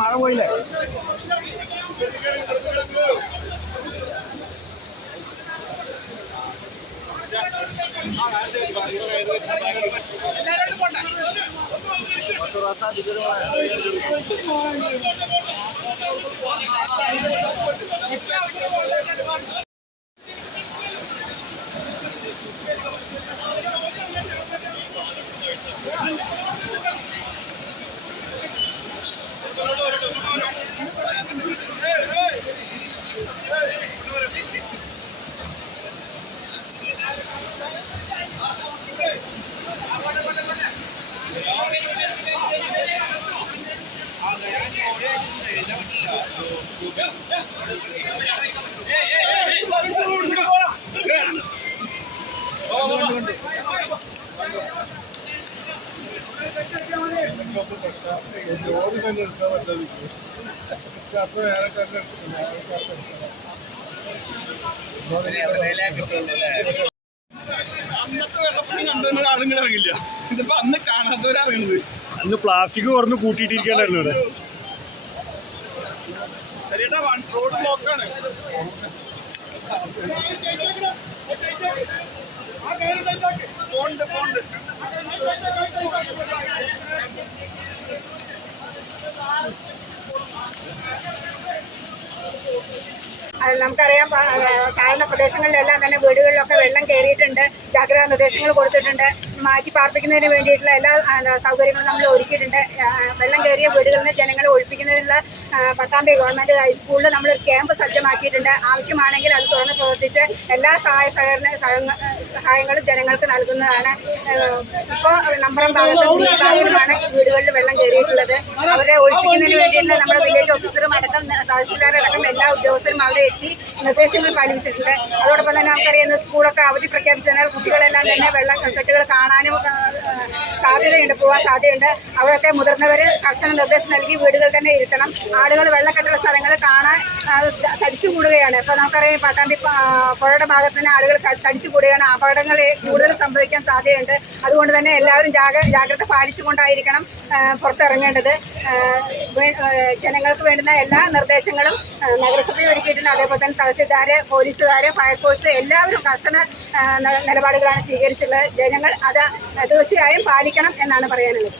മഴ പോയില്ലേ? ഇറങ്ങില്ല. ഇതിപ്പോ അന്ന് കാണാത്തവരറിയുന്നത് അന്ന് പ്ലാസ്റ്റിക് കുറഞ്ഞ് കൂട്ടിയിട്ടിരിക്കണ്ടായിരുന്നു ഇവിടെ. റോഡ് ബ്ലോക്കാണ്. നമുക്കറിയാം, താഴ്ന്ന പ്രദേശങ്ങളിലെല്ലാം തന്നെ വീടുകളിലൊക്കെ വെള്ളം കയറിയിട്ടുണ്ട്. ജാഗ്രതാ നിർദ്ദേശങ്ങൾ കൊടുത്തിട്ടുണ്ട്. മാറ്റി പാർപ്പിക്കുന്നതിന് വേണ്ടിയിട്ടുള്ള എല്ലാ സൗകര്യങ്ങളും നമ്മൾ ഒരുക്കിയിട്ടുണ്ട്. വെള്ളം കയറിയ വീടുകളിൽ നിന്ന് ജനങ്ങളെ ഒഴിപ്പിക്കുന്നതിനുള്ള പട്ടാമ്പി ഗവൺമെൻറ് ഹൈസ്കൂളിൽ നമ്മളൊരു ക്യാമ്പ് സജ്ജമാക്കിയിട്ടുണ്ട്. ആവശ്യമാണെങ്കിൽ അത് തുറന്ന് പ്രവർത്തിച്ച് എല്ലാ സഹായങ്ങളും ജനങ്ങൾക്ക് നൽകുന്നതാണ്. ഇപ്പോൾ നമ്പറം ഭാഗത്തുമാണ് വീടുകളിൽ വെള്ളം കയറിയിട്ടുള്ളത്. അവരെ ഒഴിപ്പിക്കുന്നതിന് വേണ്ടിയിട്ടുള്ള നമ്മുടെ വില്ലേജ് ഓഫീസറും അടക്കം തഹസിൽദാരടക്കം എല്ലാ ഉദ്യോഗസ്ഥരും അവിടെ എത്തി നിർദ്ദേശങ്ങൾ പാലിച്ചിട്ടുണ്ട്. അതോടൊപ്പം തന്നെ നമുക്കറിയാം, സ്കൂളൊക്കെ അവധി പ്രഖ്യാപിച്ചതിനാൽ കുട്ടികളെല്ലാം തന്നെ വെള്ളക്കെട്ടുകൾ കാണാനും സാധ്യതയുണ്ട്, പോകാൻ സാധ്യതയുണ്ട്. അവിടെയൊക്കെ മുതിർന്നവർ കർശന നിർദ്ദേശം നൽകി വീടുകളിൽ തന്നെ ഇരുത്തണം. ആളുകൾ വെള്ളക്കെട്ടുള്ള സ്ഥലങ്ങൾ കാണാൻ തടിച്ചുകൂടുകയാണ്. ഇപ്പോൾ നമുക്കറിയാം, പട്ടാമ്പി പുഴയുടെ ഭാഗത്ത് തന്നെ ആളുകൾ തടിച്ചുകൂടുകയാണ്. അപകടങ്ങൾ കൂടുതൽ സംഭവിക്കാൻ സാധ്യതയുണ്ട്. അതുകൊണ്ട് തന്നെ എല്ലാവരും ജാഗ്രത പാലിച്ചുകൊണ്ടായിരിക്കണം പുറത്തിറങ്ങേണ്ടത്. ജനങ്ങൾക്ക് വേണ്ടുന്ന എല്ലാ നിർദ്ദേശങ്ങളും നഗരസഭ ഒരുക്കിയിട്ടുണ്ട്. അതേപോലെ തന്നെ തഹസിൽദാര്, പോലീസുകാർ, ഫയർഫോഴ്സ് എല്ലാവരും കർശന നിലപാടുകളാണ് സ്വീകരിച്ചിട്ടുള്ളത്. ജനങ്ങൾ അത് തീർച്ചയായും പാലിക്കണം എന്നാണ് പറയാനുള്ളത്.